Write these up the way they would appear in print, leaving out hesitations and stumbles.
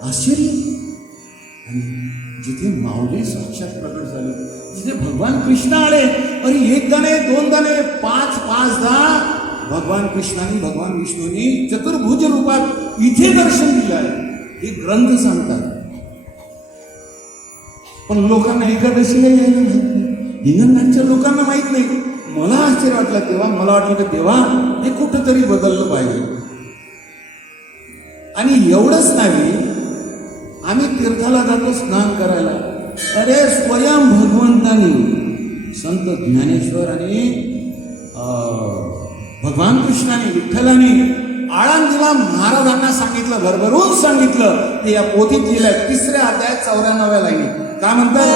आश्चर्य. आणि जिथे माऊली साक्षात प्रकट झाले, जिथे भगवान कृष्ण आले, अरे एकदा नाही, दोनदा नाही, पाचदा भगवान कृष्णाने, भगवान विष्णूंनी चतुर्भुज रूपात इथे दर्शन दिलं आहे. हे ग्रंथ सांगतात. पण लोकांना एकादशीला यायला माहित नाही, हिंगणघाटच्या लोकांना माहित नाही. मला आश्चर्य वाटलं तेव्हा. मला वाटलं की देवा हे कुठंतरी बदललं पाहिजे. आणि एवढंच नाही, आम्ही तीर्थाला जातो स्नान करायला. अरे स्वयं भगवंतानी, संत ज्ञानेश्वर आणि भगवान कृष्णाने, विठ्ठलाने आळंदीला महाराजांना सांगितलं, भरभरून सांगितलं. ते या पोथीत लिहिलंय, 3ऱ्या अध्यायात 94व्या लाईनीत. काय म्हणतात?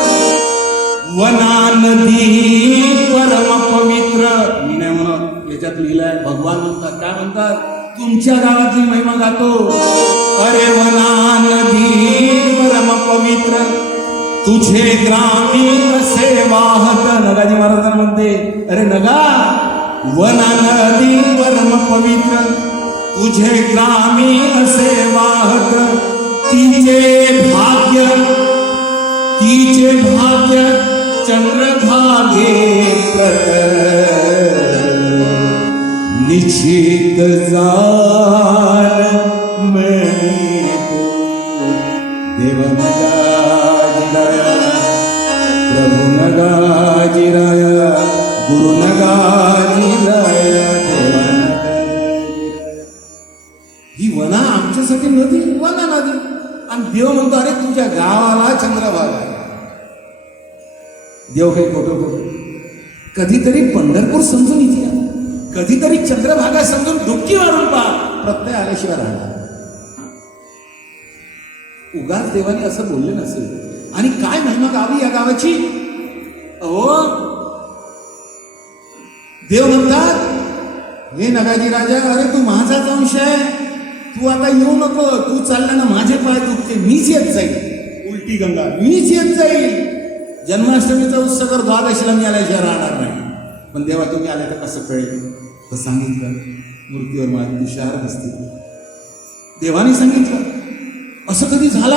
वना नदी परम पवित्र. मी नाही म्हणत, याच्यात लिहिलंय. भगवान म्हणतात, काय म्हणतात? तुमच्या गावातली महिमा गातो. अरे वना नदी परम पवित्र, तुझे ग्रामीण असे वाहत. नगाजी महाराजांना म्हणते, अरे नगा, वना नदी परम पवित्र, तुझे ग्रामीण असे वाहत. तिचे भाग्य चंद्रभागे प्रत, निश्चित जाण म्हणे तू. देव नगा जिराया, प्रभू नगा जिराया, गुरु नगा जिराया, देवा नगा जिराया. ही वना आमच्यासाठी नदी, वना नदी. आणि देव म्हणतो, अरे तुझ्या गावाला चंद्रभागा आहे. देव काही खोटं. कधीतरी पंढरपूर समजून इथे, कधीतरी चंद्रभागा समजून डुबकी मारून पहा. प्रत्यय आल्याशिवाय राहणार. उगाच देवाने असं बोलले नसेल. आणि काय महिमा गावी या गावाची. अहो, देव म्हणतात, हे नगाजी राजा, अरे तू माझाच अंश आहे, तू आता येऊ नको. तू चालला ना, माझे पाय दुखते, मीच येत जाईल. उलटी गंगा, मीच येत जाईल. जन्माष्टमीचा उत्सव द्वादशीला मी आल्याशिवाय राहणार नाही. पण देवा तुम्ही आले तर कसं कळेल? तर सांगितलं, मूर्तीवर माझी तुषार दिसते. देवाने सांगितलं. असं कधी झालं?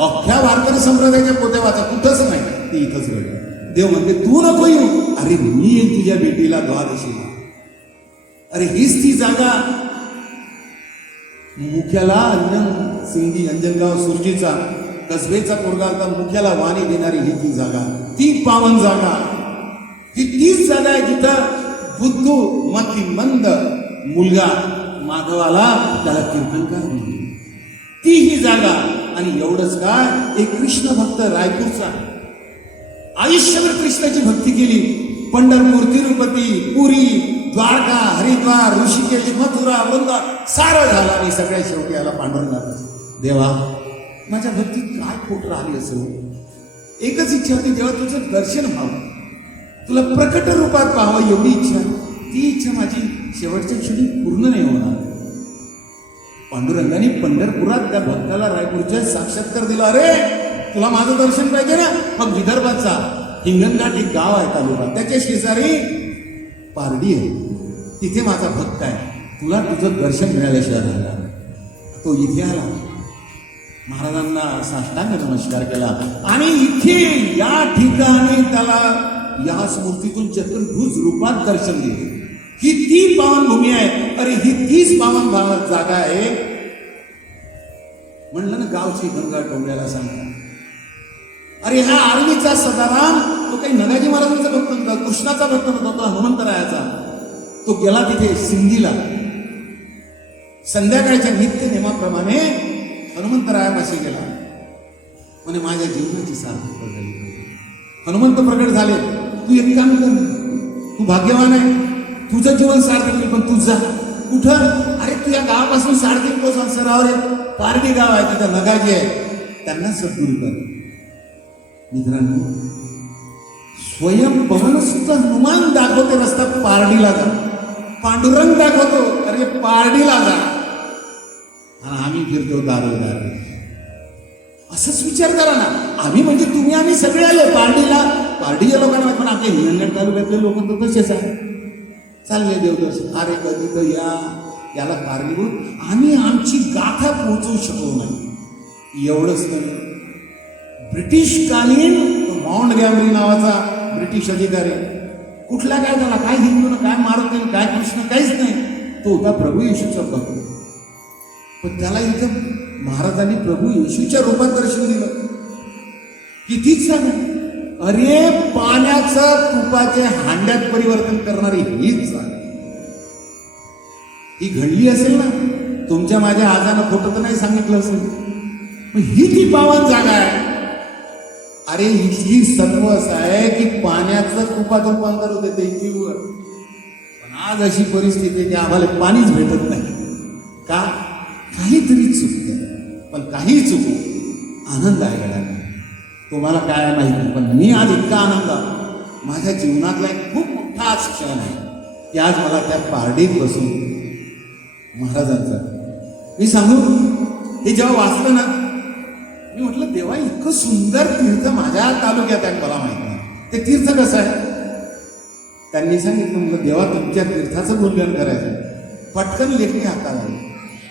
अख्ख्या वारकरी संप्रदायाच्या पोत्या वाचा, कुठंच नाही. ते इथंच घडलं. देव म्हणते, तू नको येऊ. अरे मी येईल तुझ्या भेटीला द्वादशीला. अरे हीच ती जागा. मुख्याला अंजन सिंगी, अंजनगाव सुरजीचा कसबेचा पोरगा, मुख्याला वाणी देणारी ही ती जागा, ती पावन जागा. ही तीच जागा आहे जिथं बुद्धू मती मंद मुलगा माधवाला त्याला कीर्तनकार म्हणले. ती ही जागा. आणि एवढंच काय, एक कृष्ण भक्त रायपूरचा आयुष्यभर कृष्णाची भक्ती केली. पंढरपूर, तिरुपती, पुरी, द्वारका, हरिद्वार, ऋषिकेश, मथुरा, वृंदावन सारं झालं. आणि सगळ्या शेवटी आला पांडुरंगाला. देवा माझ्या भक्तीत काय खोट राहिली असं. एकच इच्छा होती, देवा तुझं दर्शन व्हावं, तुला प्रकट रूपात पाहावं, एवढी इच्छा. ती इच्छा माझी शेवटच्या क्षणी पूर्ण नाही होणार. पांडुरंगाने पंढरपुरात त्या भक्ताला रायपूरच्या साक्षात्कार दिला. अरे तुला माझं दर्शन पाहिजे ना, मग विदर्भाचा हिंगणघाट एक गाव आहे तालुका, त्याच्या शेजारी पारडी आहे, तिथे माझा भक्त आहे. तुला तुझं दर्शन मिळाल्याशिवाय राहिला. तो इथे आला, महाराजांना साष्टांग नमस्कार केला. आणि इथे या ठिकाणी त्याला या स्मृतीतून चतुर्भुज रूपात दर्शन दिले. ही ती पावनभूमी आहे. अरे ही तीच पावन जागा आहे. म्हणलं ना, गावची गंगा टोंग्याला सांगता. अरे हा आर्वीचा सदाराम, तो काही नगाजी महाराजांचा भक्त नव्हता, कृष्णाचा भक्त नव्हता, तो हनुमंतरायाचा. तो गेला तिथे सिंधीला. संध्याकाळच्या नित्य नेमाप्रमाणे हनुमंतरायापाशी गेला. म्हणजे माझ्या जीवनाची सार्थकता झाली पाहिजे. हनुमंत प्रकट झाले. तू एक काम कर, तू भाग्यवान आहे, तुझं जीवन सार्थक होईल. पण तू जा कुठं? अरे तू या गावापासून 3.5 कोस अंतरावर पारडी गाव आहे, तिथं नगाजी आहे, त्यांना सद्गुरू कर. मित्रांनो, स्वयं पवन सुद्धा हनुमान दाखवते रस्ता, पारडीला जा. पांडुरंग दाखवतो, अरे पारडीला जा. आणि आम्ही फिरतो दारोदार. असंच विचार करा ना. आम्ही म्हणजे तुम्ही, आम्ही सगळे आलो पारडीला. पारडीच्या लोकांना पण आपले हिंगणघाट तालुक्यातले लोक तर तसेच आहे, चालले देवदर्शन. अरे कधी तर याला कारणीभूत आम्ही आमची गाथा पोहोचवू शकलो नाही. एवढंच नाही, ब्रिटिशकालीन माउंट गॅमरी नावाचा ब्रिटिश अधिकारी, कुठला काय झाला, काय हिंदून काय मारुती काय कृष्ण काहीच नाही, तो होता प्रभू येशूचा भक्त. पण त्याला इथं महाराजांनी प्रभू येशूच्या रूपात दर्शन दिलं. कितीच सांगा, अरे पाण्याचं तुपाचे हांड्यात परिवर्तन करणारी हीच जागा. ही घडली असेल ना, तुमच्या माझ्या आजानं खोटं तर नाही सांगितलं असेल, ही ती पावन जागा आहे. अरे इथली सत्व असं आहे की पाण्याचं तुपात रूपांतर होते ते इथेवर. पण आज अशी परिस्थिती आहे की आम्हाला पाणीच भेटत नाही. का? काहीतरी चुकतं. पण काही चुकू, आनंद आहे गड्या. तुम्हाला काय माहिती, पण मी आज इतका आनंद, माझ्या जीवनातला एक खूप मोठा आज क्षण आहे की आज मला त्या पारडीत बसून महाराजांचं मी सांगू, हे जेव्हा वाचलं ना, मी म्हटलं देवा इतकं सुंदर तीर्थ माझ्या तालुक्यात आहे, मला माहित नाही ते तीर्थ कसं आहे. त्यांनी सांगितलं, म्हटलं देवा तुमच्या तीर्थाचं गुणगान करायचं. पटकन लेखणी हातात आली.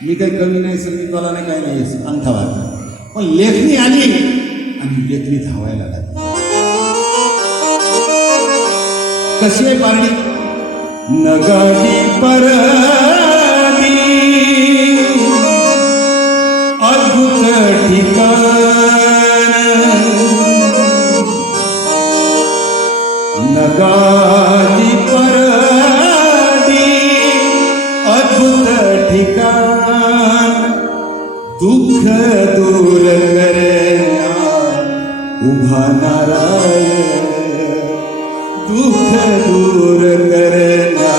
मी काही कवी नाही, संगीतवाला नाही, काही नाही, अंगठा पण लेखणी आली आणि लेखणी धावायला लागली. कशी आहे पारडी? नगाली परडी अद्भुत ठिकाण, नगाली परडी अद्भुत ठिकाण, दुःख दूर करण्या उभा नारायण, दुःख दूर करण्या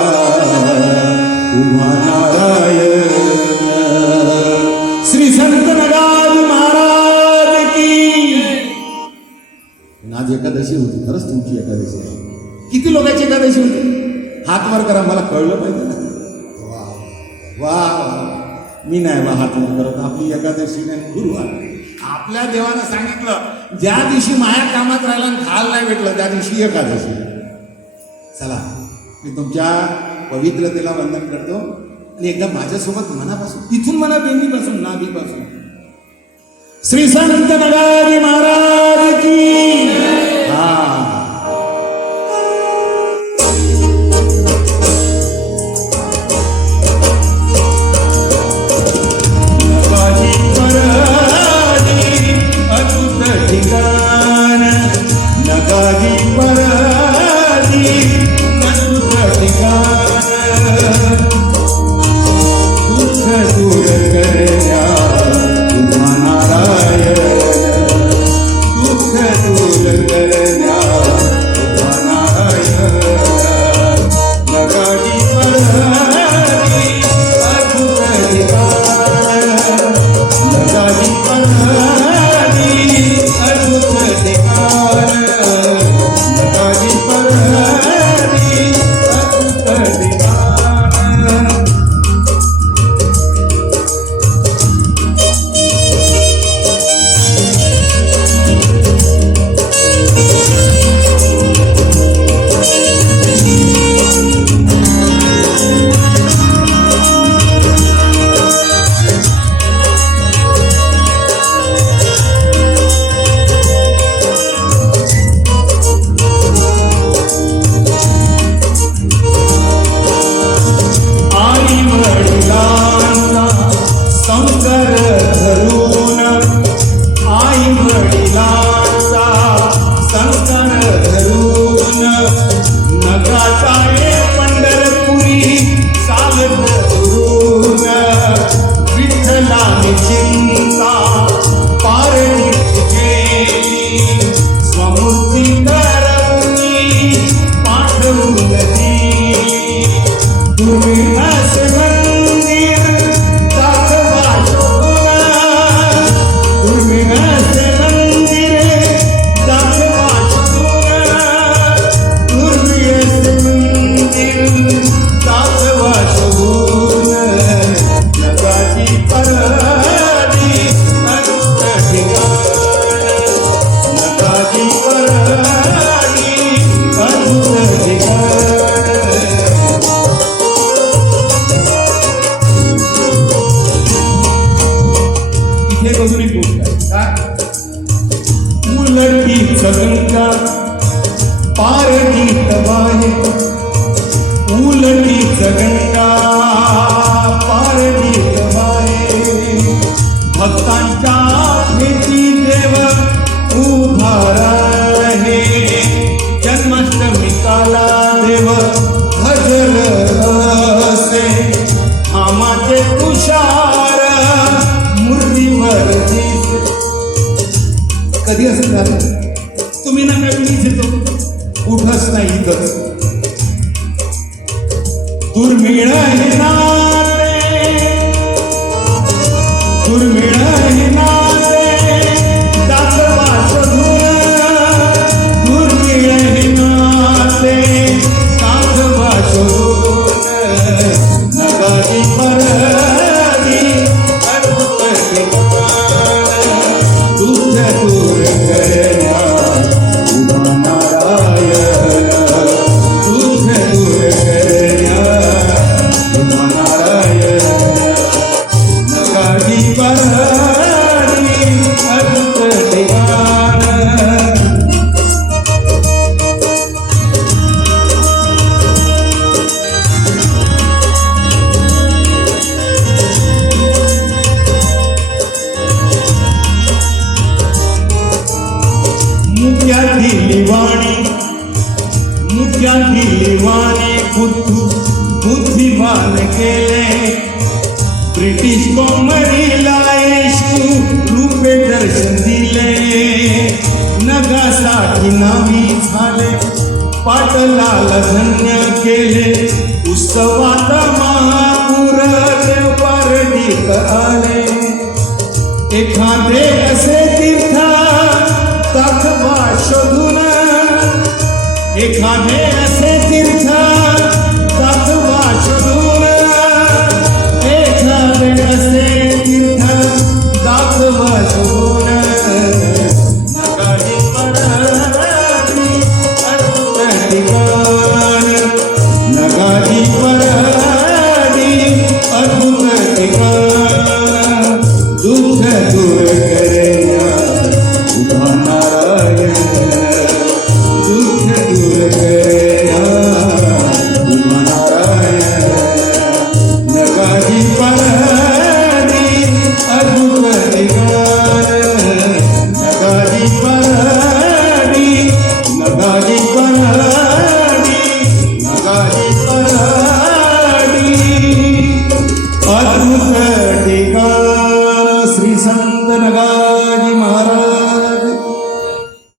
उभा नारायण. श्री संत नगाल महाराज की. आज एकादशी होती, खरंच तुमची एकादशी आहे. किती लोकांची एकादशी होती? हात वर करा, मला कळलं पाहिजे ना. वा वा, मी नाही वा हात वर करत. आपली एकादशी नाही, गुरुवार. आपल्या देवानं सांगितलं ज्या दिवशी माया कामात राहिला आणि खायला नाही भेटलं त्या दिवशी एकादशी. चला, मी तुमच्या पवित्रतेला वंदन करतो आणि एकदा माझ्यासोबत मनापासून, इथून म्हणा, बेंबीपासून, नाभीपासून, श्री संत नगारी महाराज की. हा, ठिकाण, नगावी परादी अद्भुत ठिकाण, दुःख दूर करण्या उभा नारायण, काय उलटी गंगा पारडी तवाहे उलटी गंगा पारडी तवाहे भक्तांच्या भेटी देव उभा रहे जन्माष्टमी काला देव हजर असे आमाचे तुषार मूर्तीवर दिसे. कधी असं झालं तुम्ही ना काय मीच येतो उठच नाही इथंच दुर्मिळ हे नाते दुर्मिळ हे नाते दासवा शोधून दुर्मिळ हे नाते दासवा शोधून नगाची परदी अद्भुत दुःख दूर करण्या उभा नारायण दुःख दूर करण्या उभा नारायण नगाची परदी अद्भुत ठिकाण. मुख्यातील वाणी बुद्धिमान केले ब्रिटिश कॉमरीला येशू रूपे दर्शन दिले नगासाठी नावी झाले पाटलाला धन्य केले उत्सवात महापूर देव पारडीत आले एखादे असे तीर्थ दाखवा शोधून एखादे असे तीर्थ दाखवा शोधून एखादे असे तीर्थ दाखवा शोधून नगाची परदी अद्भुत ठिकाण नगाची परदी अद्भुत ठिकाण दुःख दूर करण्या उभा नारायण दुःख दूर करण्या उभा नारायण नगाची परदी अद्भुत ठिकाण नगाची परदी नगाची परदी नगाची परदी अद्भुत ठिकाण. श्री संत नगाजी महाराज